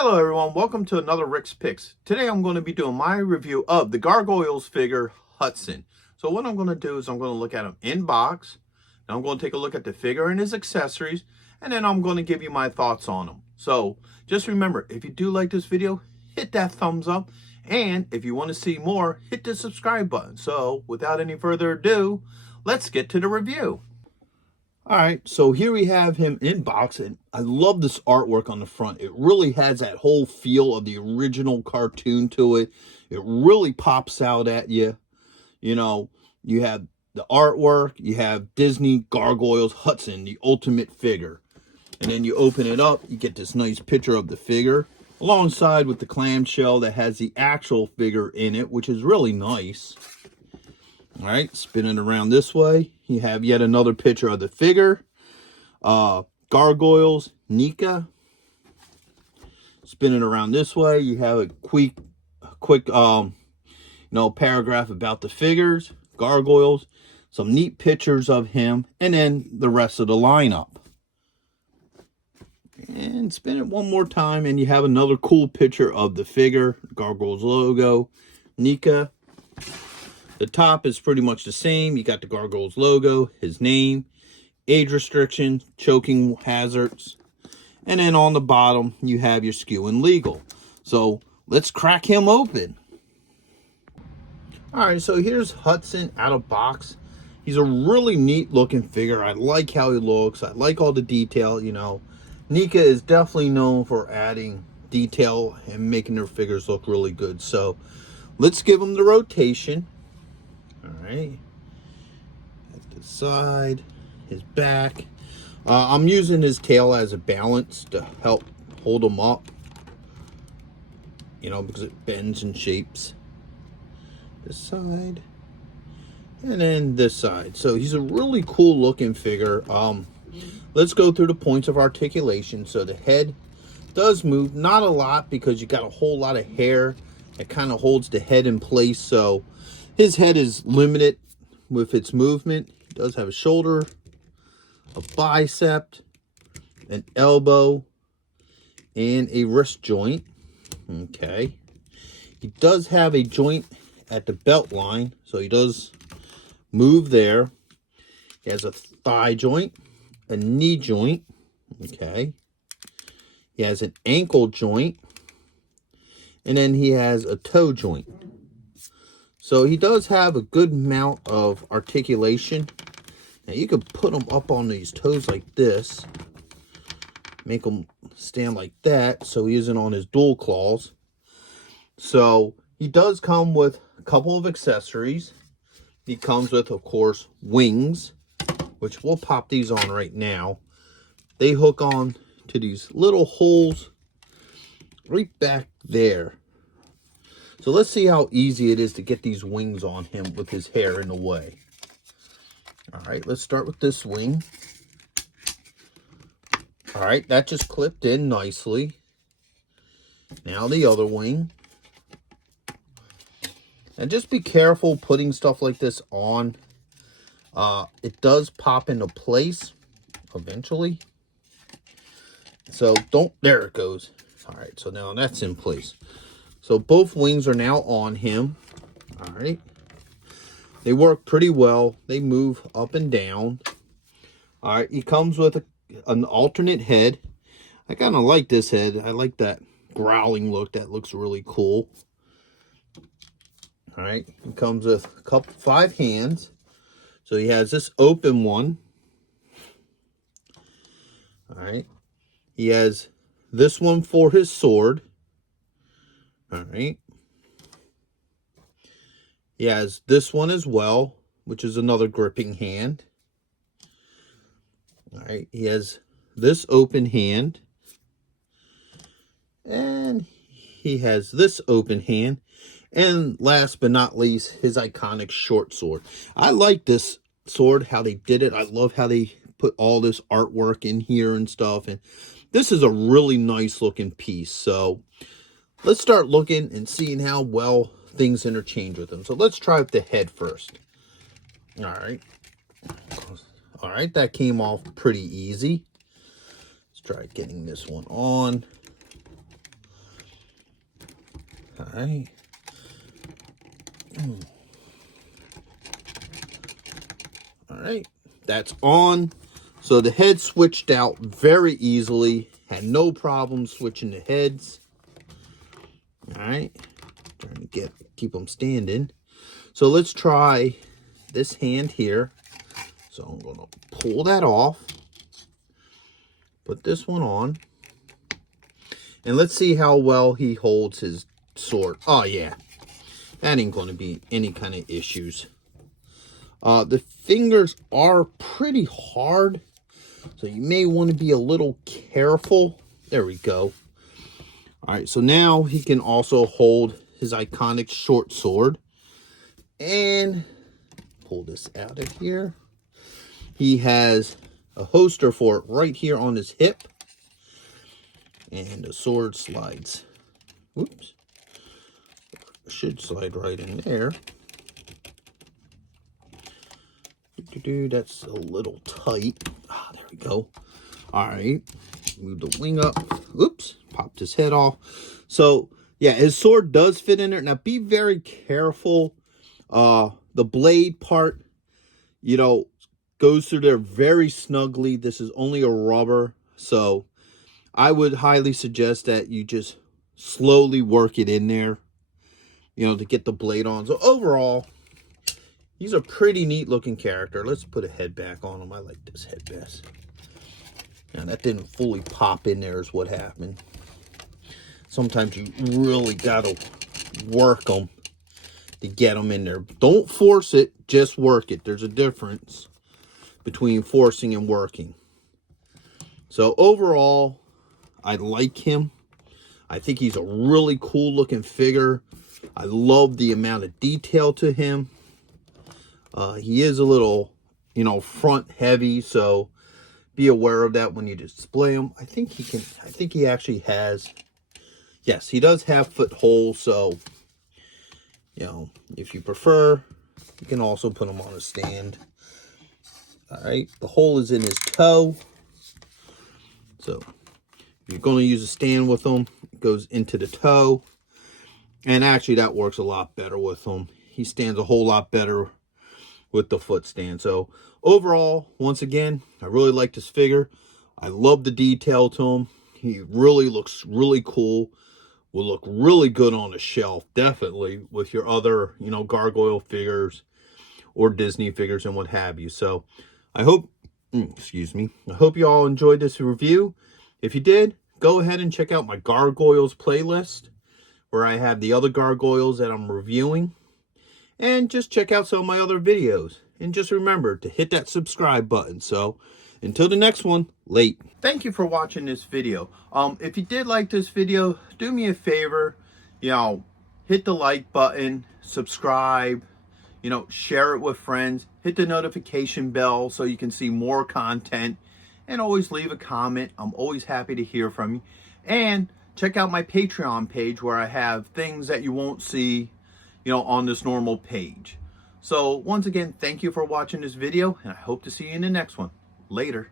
Hello everyone, welcome to another Rick's Picks. Today I'm going to be doing my review of the Gargoyles figure Hudson. So what I'm going to do is I'm going to look at him in box, and I'm going to take a look at the figure and his accessories, and then I'm going to give you my thoughts on him. So just remember, if you do like this video, hit that thumbs up, and if you want to see more, hit the subscribe button. So without any further ado, let's get to the review. All right, so here we have him in box, and I love this artwork on the front. It really has that whole feel of the original cartoon to it. It really pops out at you. You know, you have the artwork, you have Disney Gargoyles Hudson, the ultimate figure. And then you open it up, you get this nice picture of the figure, alongside with the clamshell that has the actual figure in it, which is really nice. All right, spinning around this way, you have yet another picture of the figure. Gargoyles, NECA. Spinning around this way, you have a quick paragraph about the figures, Gargoyles, some neat pictures of him, and then the rest of the lineup. And spin it one more time, and you have another cool picture of the figure, Gargoyles logo, NECA. The top is pretty much the same. You got the Gargoyles logo, his name, age restrictions, choking hazards. And then on the bottom, you have your skew and legal. So let's crack him open. All right, so here's Hudson out of box. He's a really neat looking figure. I like how he looks. I like all the detail, you know. NECA is definitely known for adding detail and making their figures look really good. So let's give him the rotation. All right, at the side, his back. I'm using his tail as a balance to help hold him up, you know, because it bends and shapes. This side, and then this side. So he's a really cool looking figure. Let's go through the points of articulation. So the head does move, not a lot, because you got a whole lot of hair that kind of holds the head in place. So his head is limited with its movement. He does have a shoulder, a bicep, an elbow, and a wrist joint. Okay. He does have a joint at the belt line, so he does move there. He has a thigh joint, a knee joint. Okay. He has an ankle joint, and then he has a toe joint. So he does have a good amount of articulation. Now you could put him up on these toes like this. Make him stand like that so he isn't on his dual claws. So he does come with a couple of accessories. He comes with, of course, wings, which we'll pop these on right now. They hook on to these little holes right back there. So let's see how easy it is to get these wings on him with his hair in the way. All right, let's start with this wing. All right, that just clipped in nicely. Now the other wing. And just be careful putting stuff like this on. It does pop into place eventually. So there it goes. All right, so now that's in place. So both wings are now on him. All right. They work pretty well. They move up and down. All right. He comes with an alternate head. I kind of like this head. I like that growling look. That looks really cool. All right. He comes with 5 hands. So he has this open one. All right. He has this one for his sword. All right. He has this one as well, which is another gripping hand. All right. He has this open hand. And he has this open hand. And last but not least, his iconic short sword. I like this sword, how they did it. I love how they put all this artwork in here and stuff. And this is a really nice looking piece. So let's start looking and seeing how well things interchange with them. So let's try with the head first. All right. All right, that came off pretty easy. Let's try getting this one on. All right. All right. That's on. So the head switched out very easily. Had no problem switching the heads. All right. Trying to keep them standing. So let's try this hand here. So I'm going to pull that off. Put this one on. And let's see how well he holds his sword. Oh, yeah. That ain't going to be any kind of issues. The fingers are pretty hard, so you may want to be a little careful. There we go. All right, so now he can also hold his iconic short sword. And pull this out of here. He has a holster for it right here on his hip. And the sword slides. Whoops. Should slide right in there. That's a little tight. Ah, there we go. All right. Move the wing up. Oops. Popped his head off. So, yeah, his sword does fit in there. Now, be very careful. The blade part, you know, goes through there very snugly. This is only a rubber. So, I would highly suggest that you just slowly work it in there, you know, to get the blade on. So overall, he's a pretty neat looking character. Let's put a head back on him. I like this head best. Now that didn't fully pop in there is what happened. Sometimes you really gotta work them to get them in there. Don't force it, just work it. There's a difference between forcing and working. So overall, I like him. I think he's a really cool looking figure. I love the amount of detail to him. He is a little, you know, front heavy, so be aware of that when you display him. I think he actually has, yes, he does have foot holes, so, you know, if you prefer, you can also put him on a stand. All right, the hole is in his toe. So if you're going to use a stand with them, it goes into the toe. And actually, that works a lot better with him. He stands a whole lot better with the foot stand. So overall, once again, I really like this figure. I love the detail to him. He really looks really cool. Will look really good on a shelf, definitely, with your other, you know, Gargoyle figures or Disney figures and what have you. So I hope, excuse me, I hope you all enjoyed this review. If you did, go ahead and check out my Gargoyles playlist, where I have the other Gargoyles that I'm reviewing. And just check out some of my other videos. And just remember to hit that subscribe button. So, until the next one, late. Thank you for watching this video. If you did like this video, do me a favor, you know, hit the like button, subscribe, you know, share it with friends, hit the notification bell so you can see more content. And always leave a comment. I'm always happy to hear from you. And check out my Patreon page where I have things that you won't see, you know, on this normal page. So once again, thank you for watching this video, and I hope to see you in the next one. Later.